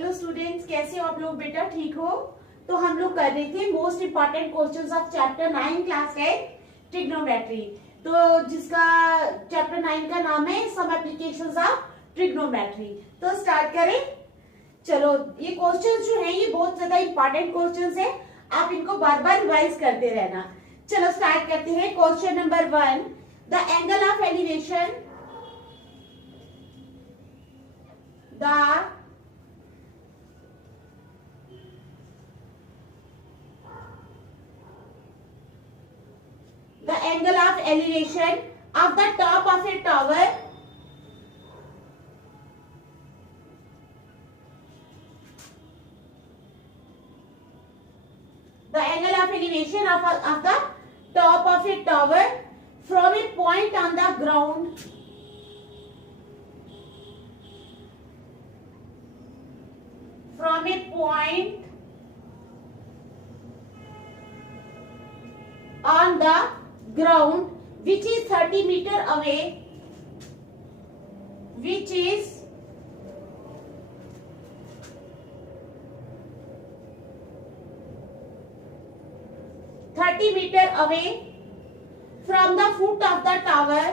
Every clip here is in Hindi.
हेलो स्टूडेंट्स, कैसे हो आप लोग? बेटा ठीक हो? तो हम लोग कर रहे थे most important questions of chapter 9 class 10 trigonometry. तो जिसका चैप्टर 9 का नाम है सम एप्लीकेशंस ऑफ ट्रिग्नोमेट्री। तो स्टार्ट करें। चलो, ये क्वेश्चंस जो है ये बहुत ज्यादा इंपॉर्टेंट क्वेश्चंस है, आप इनको बार बार रिवाइज करते रहना। चलो स्टार्ट करते हैं। Question number 1, the angle of elevation the angle of elevation of the top of a tower of the top of a tower from a point on the ground on the ground which is 30 meter away, which is 30 meter away from the foot of the tower,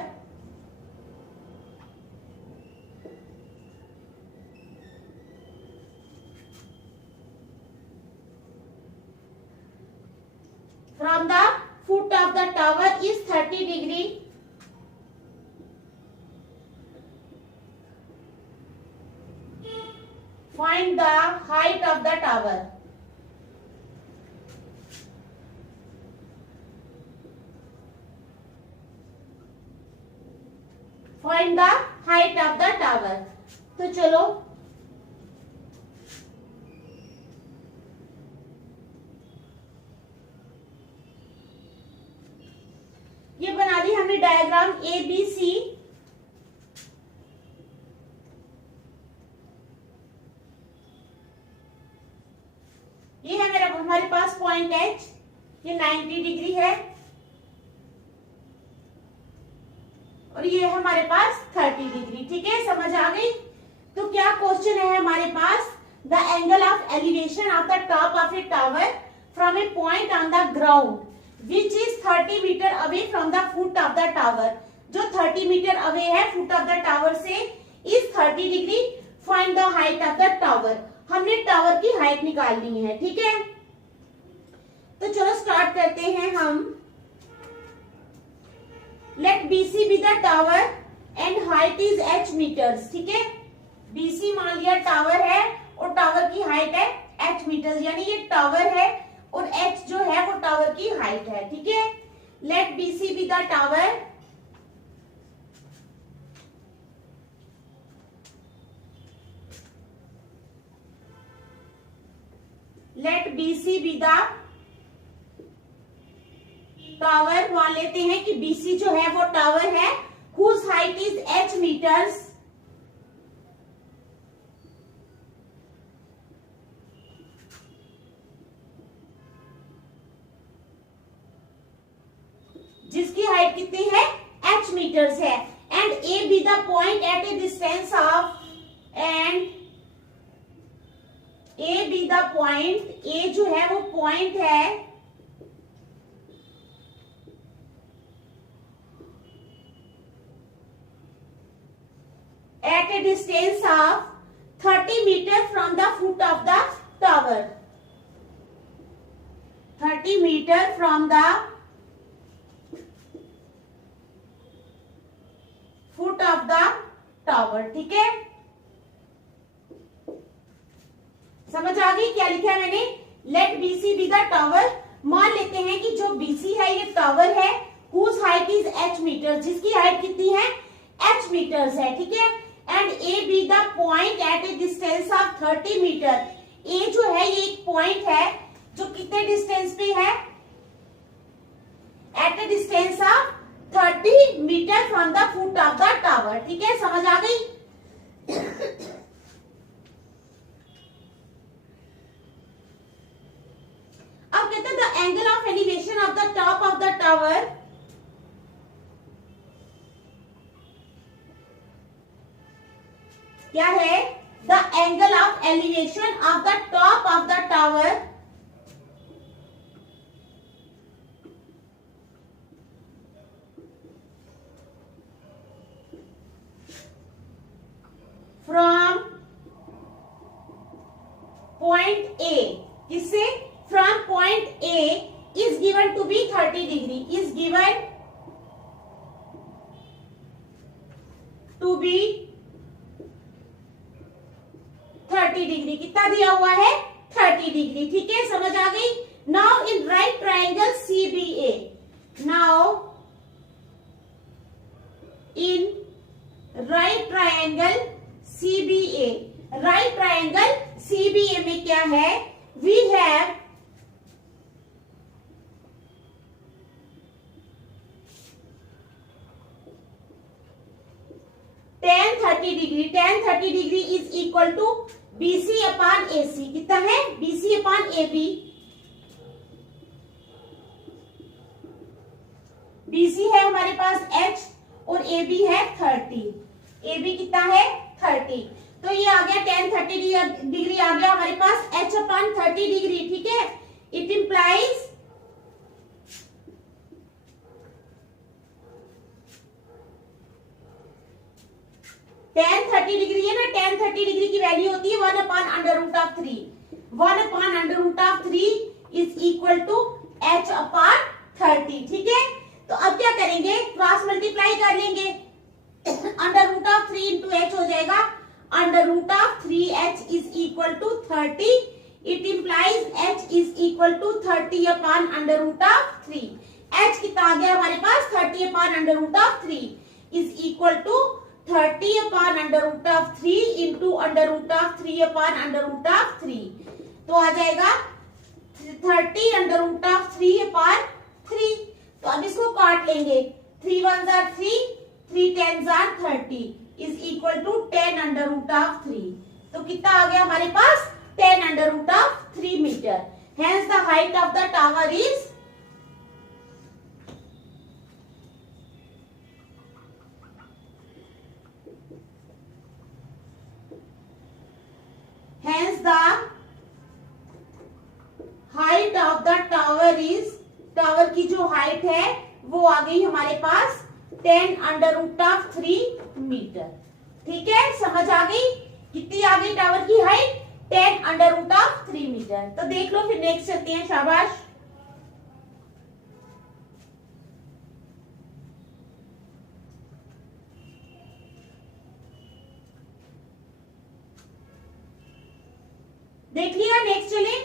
from the foot of the tower is 30 degree. Find the height of the tower. Find the height of the tower. तो चलो ये बना दी हमने डायग्राम ए बी सी। ये है मेरा हमारे पास पॉइंट एच, ये 90 डिग्री है और ये है हमारे पास 30 डिग्री। ठीक है, समझ आ गई? तो क्या क्वेश्चन है हमारे पास? The angle of elevation of the top of a tower from a point on the ground which is 30 metre away from the foot of the tower. जो 30 मीटर अवे है फुट ऑफ द टावर से is 30 degree. Find the height of the tower. हमने टावर की हाइट निकालनी है। ठीक है, तो चलो स्टार्ट करते हैं हम। Let BC be the tower and height is h metres. ठीक है, BC मान लिया टावर है और टावर की हाइट है h मीटर्स, यानी ये टावर है और h जो है वो टावर की हाइट है। ठीक है, let BC be the tower let BC be the tower. मान लेते हैं कि BC जो है वो टावर है whose height is h metres, जिसकी हाइट कितनी है h मीटर्स है। And A be the point at a distance of, and A be the point, A जो है वो पॉइंट है at a distance of 30 metre from the foot of the tower. 30 metre from the foot of the tower. ठीक है, समझ आ गई क्या लिखा है मैंने? Let BC be the tower. मान लेते हैं कि जो BC है ये टावर है whose height is h metre, जिसकी हाइट कितनी है h मीटर्स है। ठीक है, and A be the point at a distance of 30 metre. A जो है ये एक पॉइंट है जो कितने डिस्टेंस पे है? At a distance of 30 metre from the foot of the tower. ठीक है, समझ आ गई? अब कहते हैं the angle of elevation of the top of the tower क्या है? The angle of elevation of the top of the tower from point A, किससे? From point A is given to be 30 degree, is given to be 30 degree. कितना दिया हुआ है? 30 डिग्री। ठीक है, समझ आ गई। Now in right triangle CBA, now in right triangle CBA, right triangle CBA में क्या है? We have tan 30 degree, tan 30 degree is equal to BC upon AC। कितना है? BC upon AB। BC है हमारे पास H और AB है 30। AB कितना है? 30। तो ये आ गया tan 30 डिग्री आ गया हमारे पास H अपॉन 30 डिग्री। ठीक है, इट इंप्लाइज tan 30 डिग्री है ना, tan 30 डिग्री की वैल्यू होती है 1 upon under root of 3। 1 upon under root of 3 is equal to H upon 30। ठीक है, तो अब क्या करेंगे? क्रॉस मल्टीप्लाई कर लेंगे। Under root of 3 into H हो जाएगा under root of 3H is equal to 30। It implies H is equal to 30 upon under root of 3। H कितना आ गया हमारे पास? 30 upon under root of 3 is equal to 30 upon under root of 3 into under root of 3 upon under root of 3। तो आ जाएगा 30 अंडर रूट ऑफ 3 अपॉन 3। तो अब इसको काट लेंगे। 3 1 are 3, 3 10 are 30 is equal to 10 under root of 3। तो कितना आ गया हमारे पास? 10 under root of 3 metre. Hence the height of the tower is hence the height of the tower is, tower की जो हाइट है वो आ गई हमारे पास 10 अंडर रूट ऑफ 3 मीटर। ठीक है, समझ आ गई? कितनी आ गई टावर की height? 10 under root of 3 metre. तो देख लो, फिर नेक्स्ट चलते हैं। शाबाश। देख लिया, नेक्स्ट चले।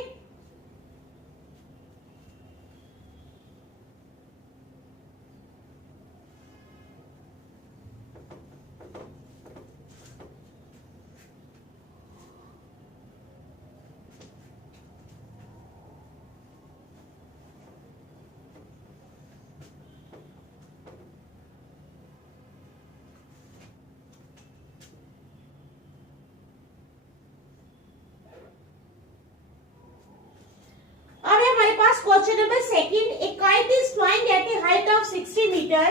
Question number second, a kite is flying at a height of 60 meter.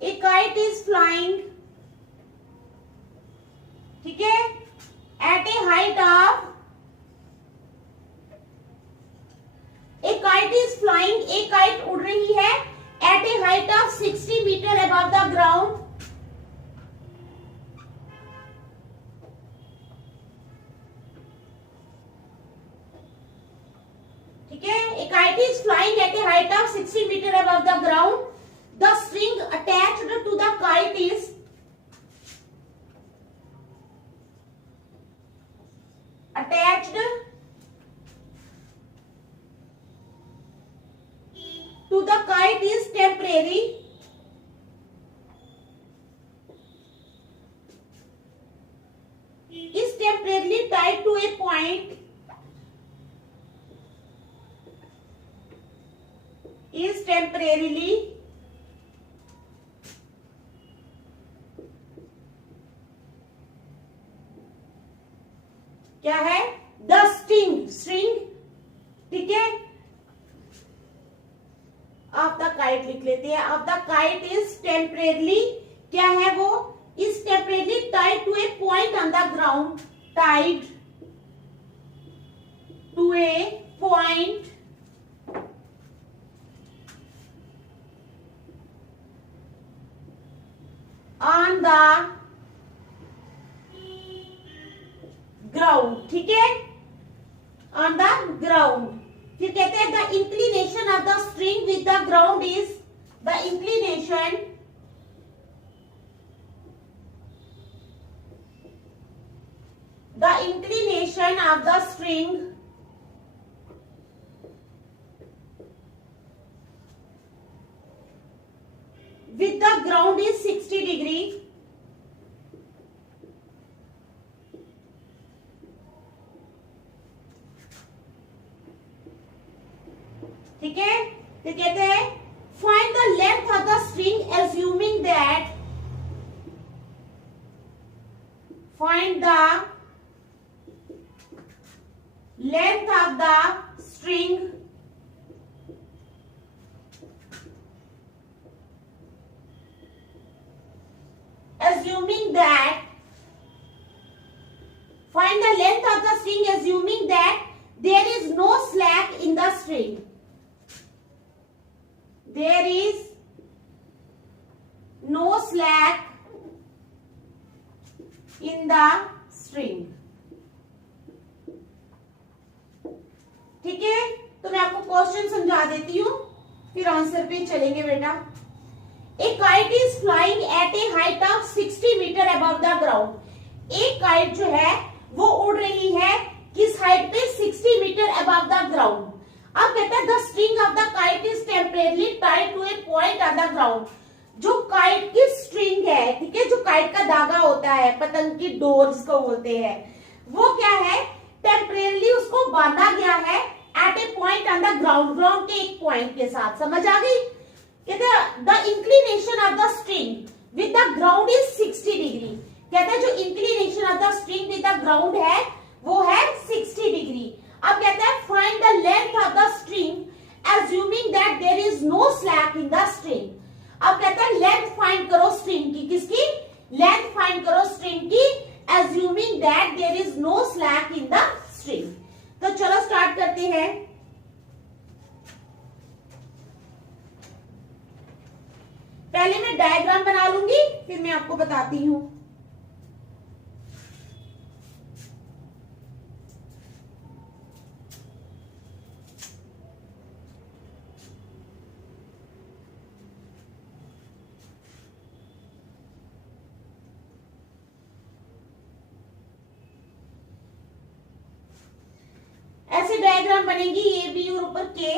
A kite is flying, ठीक है, at a height of, a kite is flying, a kite उड़ रही है at a height of 60 meter above the ground. A kite is flying at a height of 60 meter above the ground. The string attached to the kite is attached to the kite is temporary. Is temporarily tied to a point. Is temporarily क्या है? The string, ठीक है, of the kite लिख लेते हैं। of the kite is temporarily on the ground tied to a point on the ground. ठीक है, on the ground. फिर कहते हैं the inclination of the string with the ground is the inclination of the string with the ground is 60 degree. ठीक है, तो कहते हैं find the length of the string assuming that find the length of the string assuming that find the length of the string assuming that there is no slack in the string. There is no slack in the string. ठीक है, तो मैं आपको क्वेश्चन समझा देती हूँ, फिर आंसर पे चलेंगे बेटा. A kite is flying at a height of 60 metre above the ground. एक काइट जो है वो उड़ रही है किस हाइट पे? 60 मीटर above the ground. अब कहता है the string of the kite is temporarily tied to a point on the ground. जो काइट की स्ट्रिंग है, ठीक है, जो काइट का धागा होता है, पतंग की डोर जिसको बोलते हैं, वो क्या है? टेम्परेरली उसको बांधा गया है at a point on the ground. Ground के एक पॉइंट के साथ. समझ आ गई? कहते हैं the inclination of the string with the ground is 60 degree. कहते हैं जो inclination of the string with the ground है वो है 60 डिग्री. अब कहते हैं find the length of the string assuming that there is no slack in the string. अब कहते हैं लेंथ फाइंड करो स्ट्रिंग की. किसकी? लेंथ फाइंड करो स्ट्रिंग की assuming that there is no slack in the string. तो चलो स्टार्ट करते हैं. पहले मैं डायग्राम बना लूंगी, फिर मैं आपको बताती हूं. ऐसे डायग्राम बनेगी, ए बी और ऊपर के.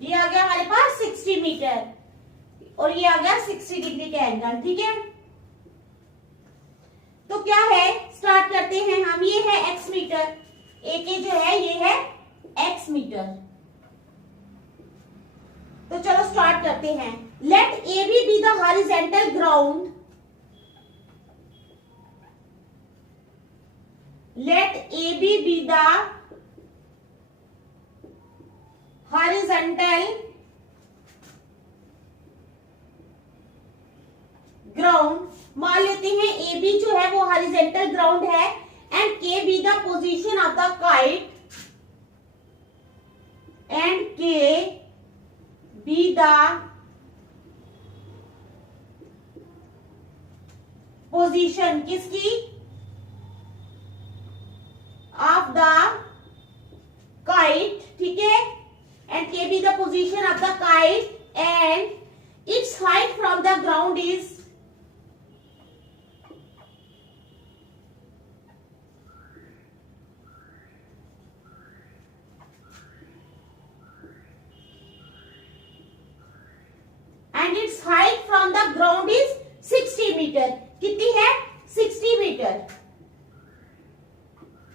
ये आ गया हमारे पास 60 मीटर और ये आ गया 60 डिग्री का एंगल. ठीक है, तो क्या है, स्टार्ट करते हैं हम. ये है x मीटर, ए के जो है ये है x मीटर. तो चलो स्टार्ट करते हैं. Let A B the horizontal ground. Let A B the horizontal ground. मान लेते हैं ए बी जो है वो horizontal ground है and K be the position of the kite and K be the position किसकी? of the kite. ठीक है, and K be the position of the kite and its height from the ground is and its height from the ground is 60 metre. कितनी है? 60 मीटर.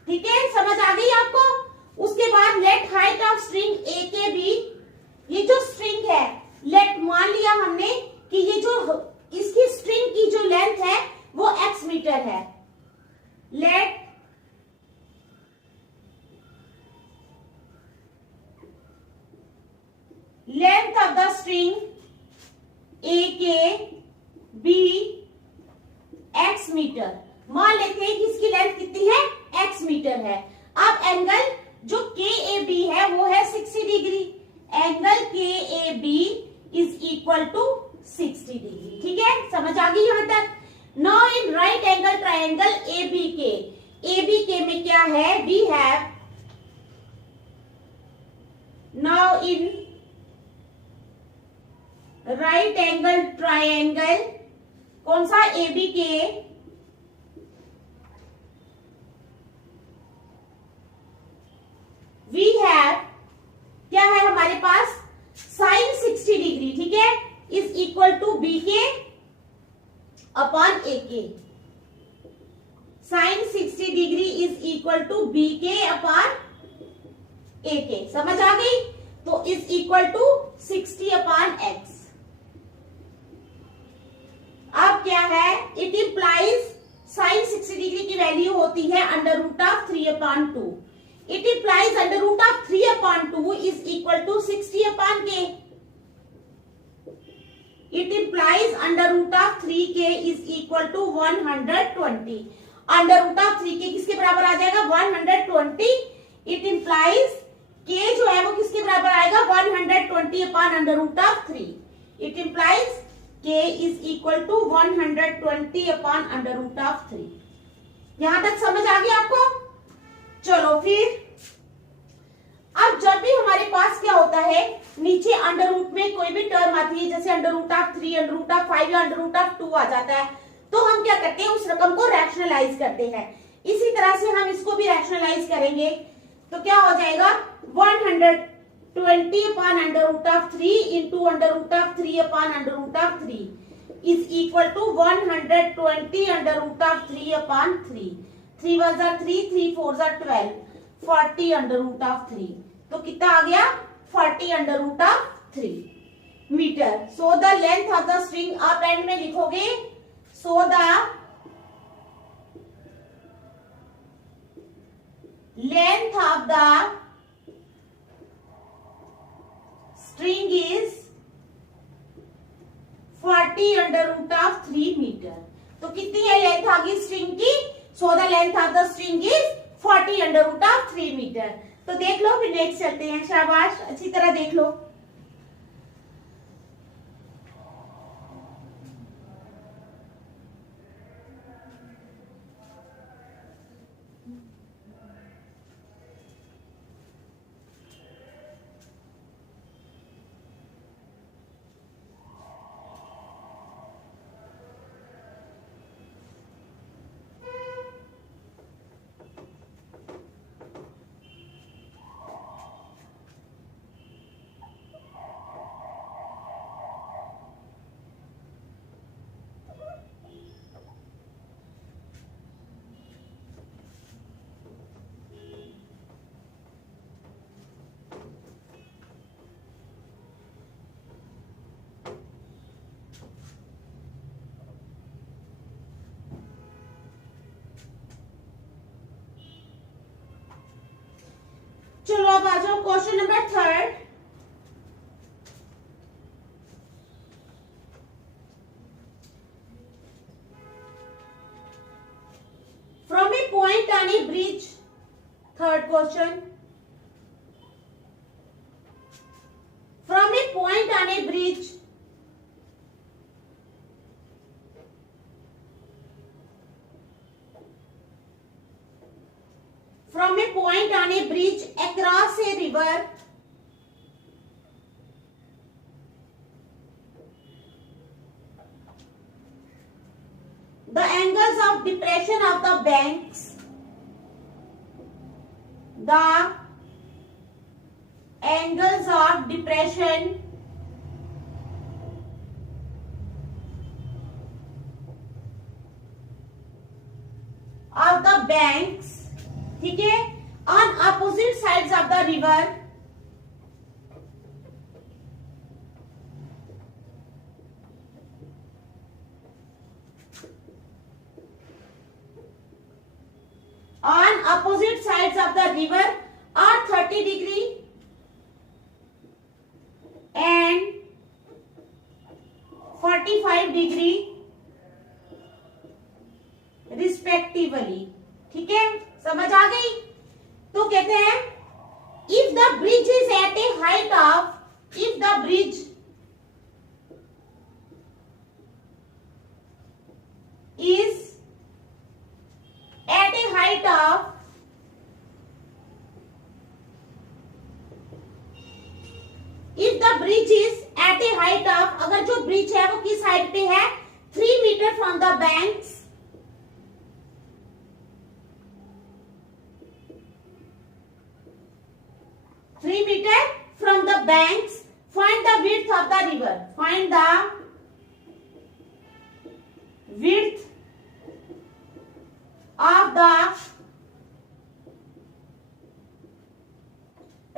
ठीक है, समझ आ गई आपको? उसके बाद लेट हाइट ऑफ स्ट्रिंग ए के बी. ये जो स्ट्रिंग है, लेट मान लिया हमने कि ये जो इसकी स्ट्रिंग की जो लेंथ है वो x मीटर है. Late length of the string ए के बी एक्स मीटर। मान लेते हैं कि इसकी लेंथ कितनी है, एक्स मीटर है। अब एंगल जो के ए बी है वो है 60 degree. Angle K A B is equal to 60 degree. ठीक है, समझ आ गई यहां तक। Now in right angle triangle A B K में क्या है, we have now in right angle triangle, कौन सा, A B K, we have, क्या है हमारे पास, साइन 60 डिग्री। ठीक है, is equal to B K upon A K. Sine 60 degree is equal to B K upon A के। समझ आ गई। तो is equal to 60 upon x. अब क्या है, इट इंप्लाइज साइन 60 डिग्री की वैल्यू होती है under root of 3 upon 2। It implies under root of 3 upon 2 is equal to 60 upon k. It implies under root of 3k is equal to 120। Under root of 3k किसके बराबर आ जाएगा, 120। इट इंप्लाइज k जो है वो किसके बराबर आएगा, 120 upon under root of 3। It implies k is equal to 120 upon under root of 3। यहां तक समझ आ गया आपको। चलो फिर, अब जब भी हमारे पास क्या होता है, नीचे अंडर रूट में कोई भी टर्म आती है, जैसे under root of 3, under root of 5 या अंडर रूट ऑफ 2 आ जाता है, तो हम क्या करते हैं, उस रकम को रैशनलाइज करते हैं। इसी तरह से हम इसको भी रैशनलाइज करेंगे, तो क्या हो जाएगा, 120 upon under root of 3 into under root of 3 upon under root of 3 is equal to 120 under root of 3 upon 3। 3 1 जा 3, 3 4 जा 12, 40 अंडर रूट ऑफ 3। तो कितना आ गया, 40 under root of 3 metre. So the length of the string, आप एंड में लिखोगे, so the length of the string is 40 under root of 3 metre. तो कितनी है लेंथ आ गई स्ट्रिंग की, so the length of the string is 40 under root of 3 metre. तो देख लो, फिर नेक्स्ट चलते हैं। शाबाश, अच्छी तरह देख लो। चलो अब आ जाओ question number 3। From a point on a bridge, third question, from a point on a bridge from a point on a bridge across a river, the angles of depression of the banks, the angles of depression of the banks, ठीक है, on opposite sides of the river, on opposite sides of the river are 30 degree and degree respectively. ठीक है, समझ आ गई। तो कहते हैं if the bridge is at a height of, if the bridge is at a height of, if the bridge is at a height of, अगर जो ब्रिज है वो किस हाइट पे है, 3 metre from the banks, 3 metre from the banks, find the width of the river, find the width of the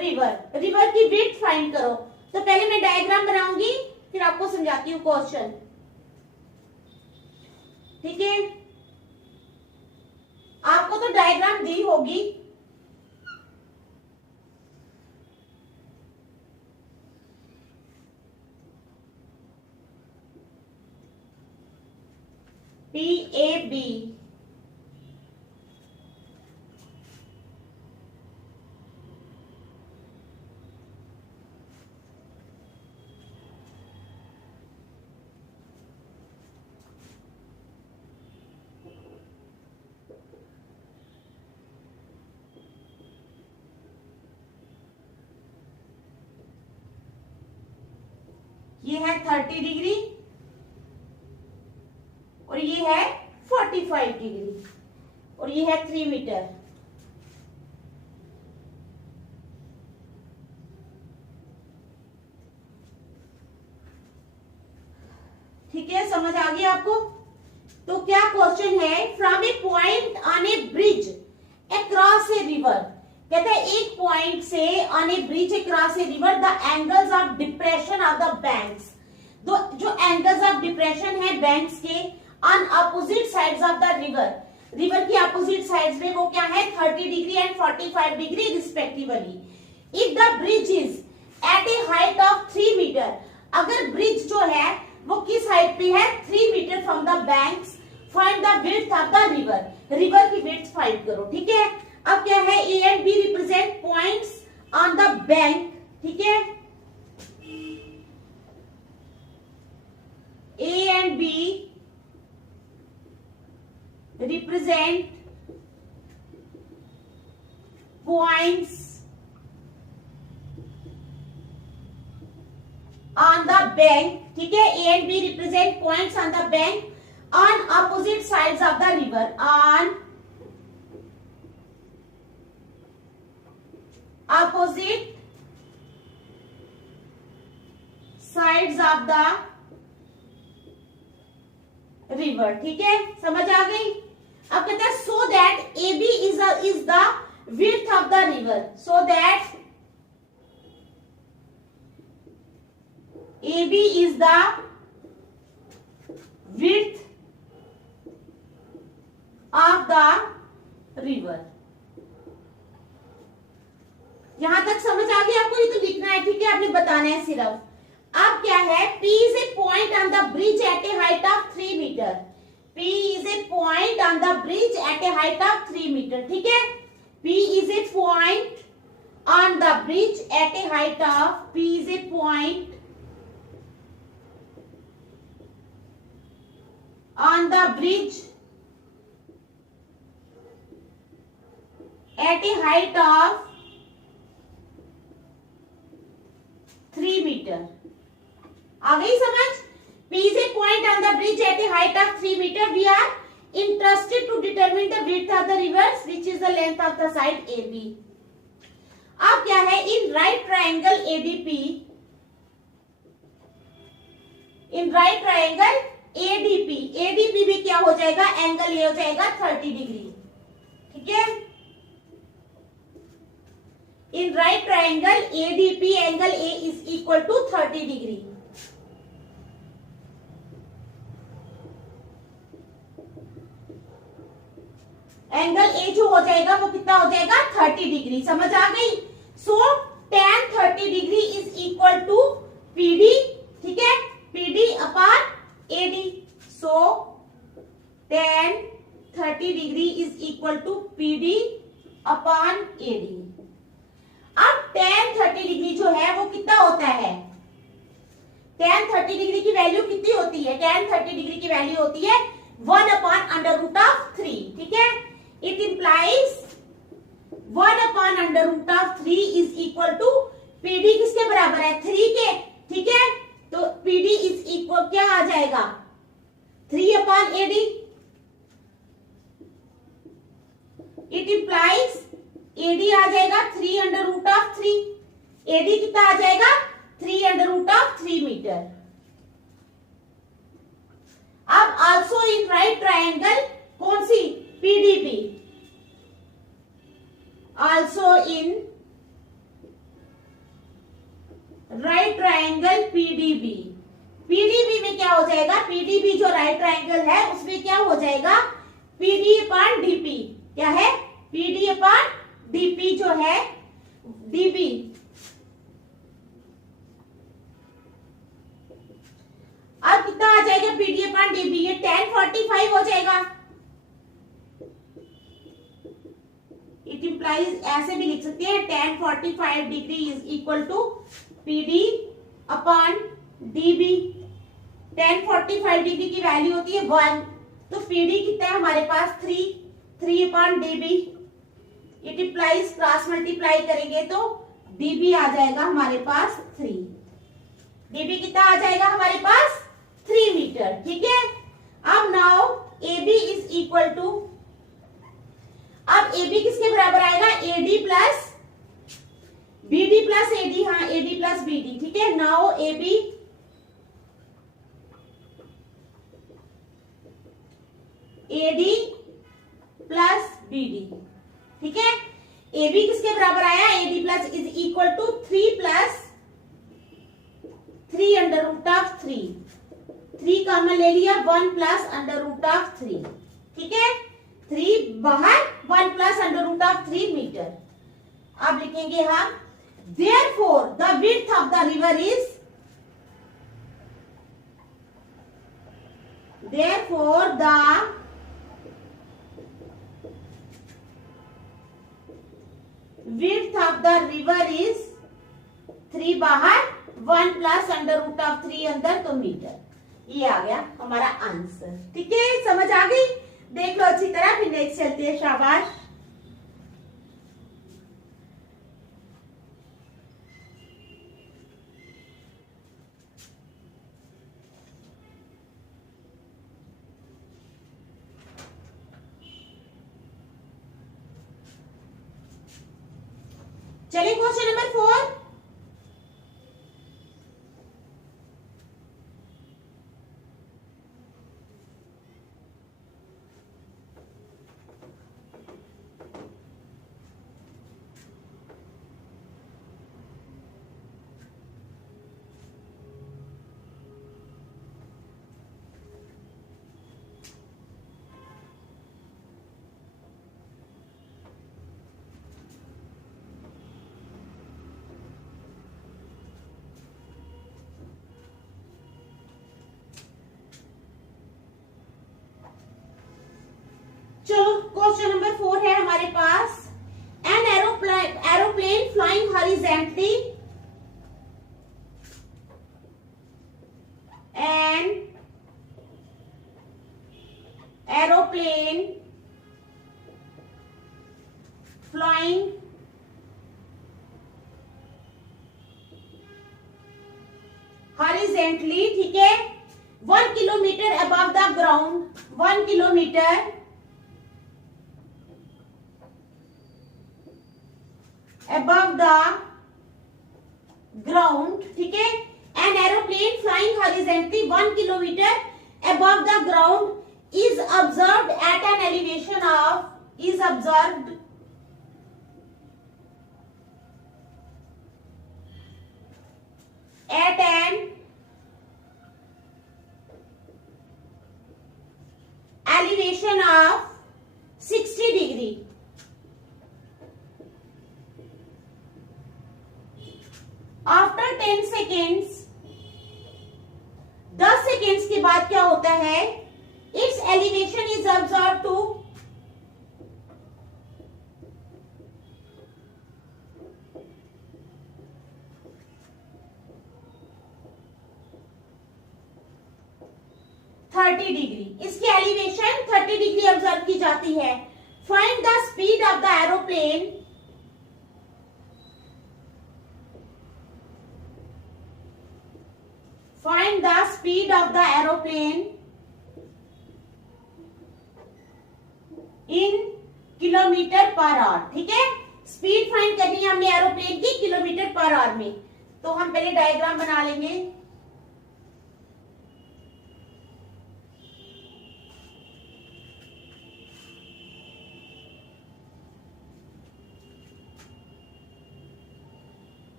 river, river की विड्थ फाइंड करो। तो पहले मैं डायग्राम बनाऊंगी, फिर आपको समझाती हूँ क्वेश्चन। ठीक है, आपको तो डायग्राम दी होगी। PAB, ये है 30 डिग्री और ये है 45 डिग्री और ये है 3 मीटर। ठीक है, समझ आ गई आपको। तो क्या क्वेश्चन है, from a point on a bridge across a river, कहते हैं एक पॉइंट से on a bridge across a river the angles of depression of the banks, जो एंगल्स ऑफ डिप्रेशन है बैंक्स के on opposite sides of the river, river की अपोजिट साइड्स में वो क्या है 30 degree and 45 degree respectively. If the bridge is at a height of 3 metre, अगर ब्रिज जो है वो किस हाइट पे है 3 metre from the banks, find the width of the river, river की विड्थ फाइंड करो। ठीक है, अब क्या है A and B represent points on the bank. ठीक है, A and B represent points on the bank। ठीक है, A and B represent points on the bank on opposite sides of the river, on opposite sides of the river। ठीक है, समझ आ गई। अब कहते हैं so that A B is the width of the river, so that A B is the width of the river. यहां तक समझ आ गई आपको, ये तो लिखना है। ठीक है, आपने बताना है सिर्फ। अब क्या है, P is a point on the bridge at a height of 3 metre, P is a point on the bridge at a height of 3 metre. ठीक है, P is a point on the bridge at a height of, P is a point on the bridge at a height of 3 metre. आ गई समझ। P is a point on the bridge at a height of 3 meter. We are interested to determine the width of the rivers, which is the length of the side AB. अब क्या है, in right triangle ADP, in right triangle ADP, ADP भी क्या हो जाएगा, एंगल ये हो जाएगा 30 डिग्री। ठीक है, in right triangle ADP, angle A is equal to 30 degree. Angle A जो हो जाएगा वो कितना हो जाएगा 30 डिग्री। समझ आ गई। सो tan 30 degree is equal to PD. ठीक है, पीडी अपॉन एडी। PD अपॉन AD। अब tan 30 डिग्री जो है वो कितना होता है? tan 30 डिग्री की वैल्यू कितनी होती है? tan 30 डिग्री की वैल्यू होती है 1 अपॉन अंडर रूट ऑफ 3। ठीक है, it implies 1 upon under root of 3 is equal to PD किसके बराबर है? 3 के। ठीक है, तो PD इज इक्वल क्या आ जाएगा? 3 upon AD। It implies AD आ जाएगा 3 अंडर रूट ऑफ 3। AD कितना आ जाएगा? 3 अंडर रूट ऑफ 3 मीटर। अब आल्सो इन राइट ट्रायंगल कौन सी? PDB। Also in right triangle PDB। PDB में क्या हो जाएगा? PDB जो राइट ट्रायंगल है उसमें क्या हो जाएगा? PD upon DP। क्या है? PD अपॉन DP जो है DB। अब कितना आ जाएगा PD अपॉन DB? ये tan 45 हो जाएगा। इट इंप्लाइज ऐसे भी लिख सकते हैं tan 45 degree is equal to PD upon DB। tan 45 degree की वैल्यू होती है 1, तो PD कितना है हमारे पास? 3 upon DB। It implies cross multiply करेंगे तो DB आ जाएगा हमारे पास 3। DB कितना आ जाएगा हमारे पास? 3 मीटर। ठीक है, अब now AB is equal to, अब AB किसके बराबर आएगा? AD plus BD plus AD। हाँ, AD प्लस BD। ठीक है, now AB AD plus BD। ठीक है, AB किसके बराबर आया? AD plus is equal to 3 plus 3 under root of 3। 3 common ले लिया, 1 प्लस अंडर रूट ऑफ 3। ठीक है, 3 बाहर, 1 plus under root of 3 metre. अब लिखेंगे हम therefore the width of the river is, therefore the width of the river is 3 बाहर, 1 प्लस अंडर रूट ऑफ 3 अंदर, तो मीटर। ये आ गया हमारा आंसर। ठीक है, समझ आ गई? देख लो अच्छी तरह, फिर नेक्स्ट चलते हैं। शाबाश। चलिए क्वेश्चन नंबर 4। चलो क्वेश्चन नंबर 4 है हमारे पास, an aeroplane flying horizontally, an aeroplane flying horizontally. ठीक है, 1 kilometre above the ground, 1 kilometre above the ground। ठीक है, an aeroplane flying horizontally 1 kilometer above the ground is observed at an elevation of, is observed at an elevation of 60 degree। After 10 seconds, 10 seconds के बाद क्या होता है? Its elevation is observe to 30 degree. इसकी एलिवेशन 30 डिग्री ऑब्जर्व की जाती है। Find the speed of the aeroplane Find the speed of the aeroplane in kilometre per hour. ठीक है, स्पीड फाइंड करनी है हमने एरोप्लेन की किलोमीटर पर आवर में। तो हम पहले डायग्राम बना लेंगे।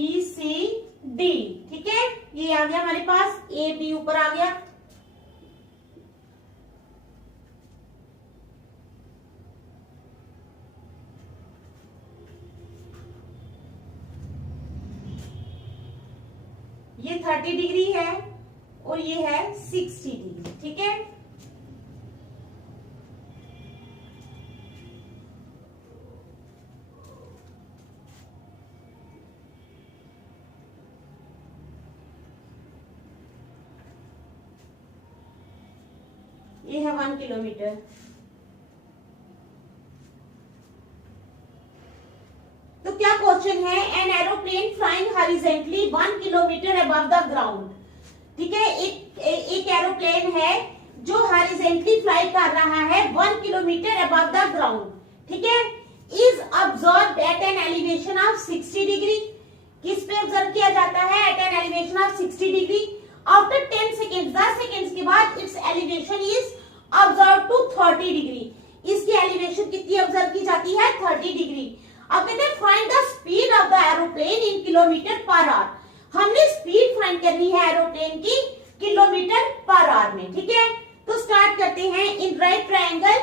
ECD, ठीक है, ये आ गया हमारे पास, ए बी ऊपर आ गया। ये 30 डिग्री है और ये है 60 डिग्री। ठीक है, ये है 1 किलोमीटर। तो क्या क्वेश्चन है, N aeroplane flying horizontally 1 kilometre above the ground. ठीक है, एक एरोप्लेन है जो हॉरिजॉन्टली फ्लाई कर रहा है 1 किलोमीटर अबव द ग्राउंड। ठीक है, is observe at an elevation of 60 degree. किस पे ऑब्जर्व किया जाता है, at an elevation of 60 degree. After 10 second, 10 second के बाद its elevation is observe to 30 degree. इसकी एलिवेशन कितनी ऑब्जर्व की जाती है, 30 डिग्री। अब कहते हैं find the speed of the aeroplane in kilometre per hour. हमने स्पीड फाइंड करनी है एरोप्लेन की किलोमीटर पर आवर में। ठीक है, तो स्टार्ट करते हैं। इन राइट ट्रायंगल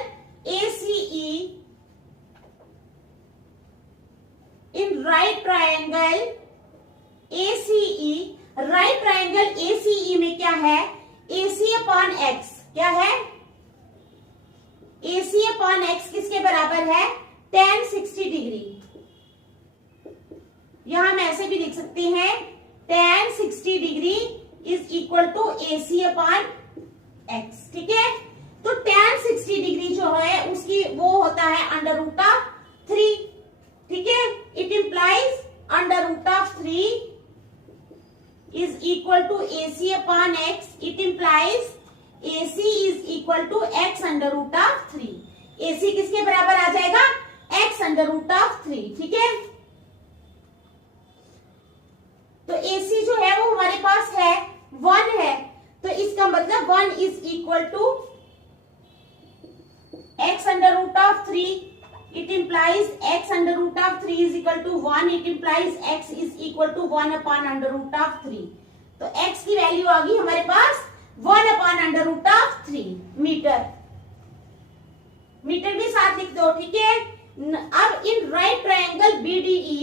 ACE, इन right triangle ACE, right triangle ACE में क्या है, AC अपॉन x। क्या है, AC अपॉन x किसके बराबर है, tan 60 डिग्री। यहां हम ऐसे भी लिख सकते हैं, tan 60 degree is equal to AC upon x। ठीक है, तो tan 60 डिग्री जो है उसकी वो होता है अंडर रूट ऑफ 3। ठीक है, it implies under root of 3 is equal to AC upon x। It implies AC is equal to x under root of 3। AC किसके बराबर आ जाएगा, x अंडर रूट ऑफ 3। ठीक है, तो AC जो है वो हमारे पास है 1 है, तो इसका मतलब 1 is equal to x under root of 3। It implies x under root of 3 is equal to 1। It implies x is equal to 1 upon under root of 3। तो x की वैल्यू आ गई हमारे पास 1 upon under root of 3 metre. Metre भी साथ लिख दो। ठीक है, अब in right triangle BDE,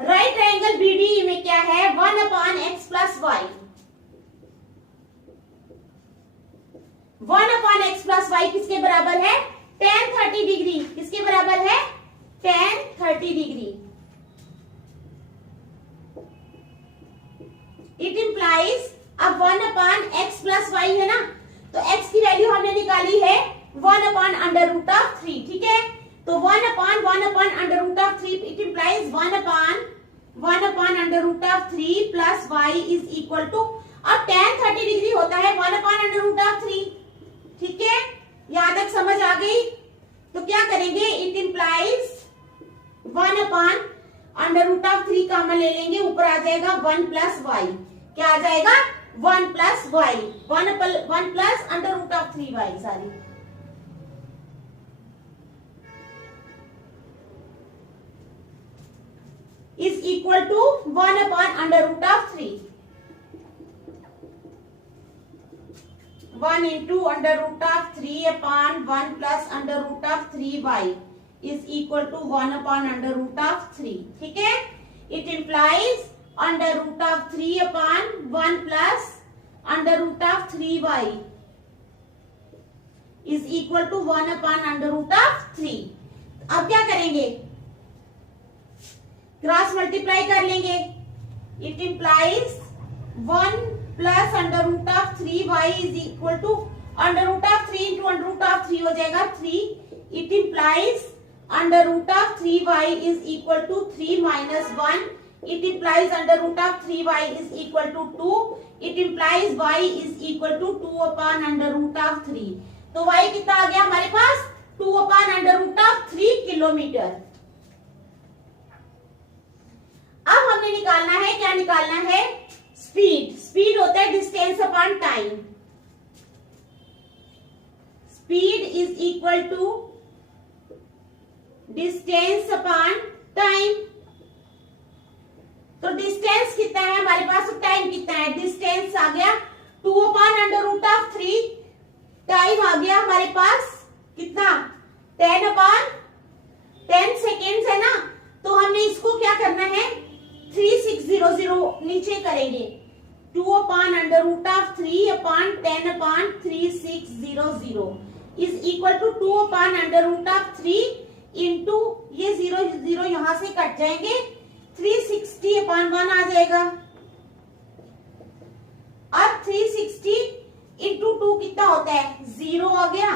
right triangle BDE में क्या है, 1 upon x plus y. 1 upon x plus y किसके बराबर है, tan 30 डिग्री। किसके बराबर है, tan 30 डिग्री। इट इंप्लाइज, अब 1 अपॉन x प्लस वाई है ना, तो x की वैल्यू हमने निकाली है 1 अपॉन अंडर रूट ऑफ 3। ठीक है, तो 1 upon under root of 3, it implies 1 upon under root of 3 plus y is equal to, अब tan 30 डिग्री होता है 1 अपॉन अंडर रूट ऑफ 3। ठीक है, यहां तक समझ आ गई। तो क्या करेंगे, it implies 1 upon under root of 3 common ले लेंगे, ऊपर आ जाएगा 1 प्लस वाई। क्या आ जाएगा, 1 plus y, 1 plus under root of 3 y, sorry. Is equal to 1 upon under root of 3। 1 into under root of 3 upon 1 plus under root of 3y is equal to 1 upon under root of 3। ठीक है, it implies under root of 3 upon 1 plus under root of 3y is equal to 1 upon under root of 3। अब क्या करेंगे, क्रॉस मल्टीप्लाई कर लेंगे। It implies 1 plus under root of 3y is equal to under root of 3 into under root of 3 हो जाएगा 3। It implies under root of 3y is equal to 3 minus 1। It implies under root of 3y is equal to 2। It implies y is equal to 2 upon under root of 3। तो y कितना आ गया हमारे पास, 2 upon under root of 3 kilometre. अब हमने निकालना है, क्या निकालना है, स्पीड। स्पीड होता है distance upon time. Speed is equal to distance upon time. तो डिस्टेंस कितना है हमारे पास, टाइम कितना है, डिस्टेंस आ गया 2 upon under root of 3, time आ गया हमारे पास कितना 10 अपॉन 10 सेकेंड्स है ना। तो हमने इसको क्या करना है 3600 नीचे करेंगे, 2 upon under root of 3 upon 10 upon 3600 is equal to 2 upon under root of 3 into ये 0 यहां से कट जाएंगे, 360 अपॉन 1 आ जाएगा। अब 360 इंटू 2 कितना होता है, 0 आ गया।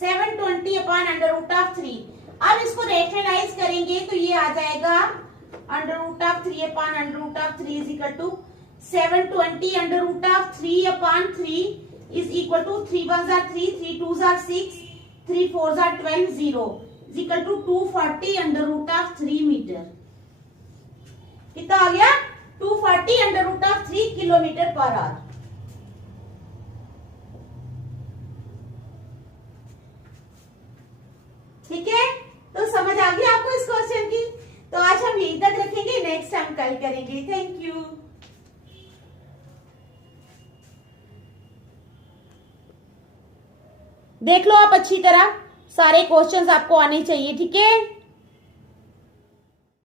720 अपॉन अंडर रूट ऑफ 3। अब इसको रेशनलाइज करेंगे तो ये आ जाएगा under root of 3 upon under root of 3 is equal to 720 under root of 3 upon 3 is equal to 3 1 are 3, 3 2 are 6, 3 4 are 12, 0 is equal to 240 under root of 3 metre. कितना आ गया, 240 under root of 3 kilometre per hour. ठीक है, तो समझ आ गई आपको इस क्वेश्चन की। तो आज हम यहीं तक रखेंगे, नेक्स्ट टाइम कल करेंगे। Thank you. देख लो आप अच्छी तरह, सारे क्वेश्चंस आपको आने चाहिए, ठीक है।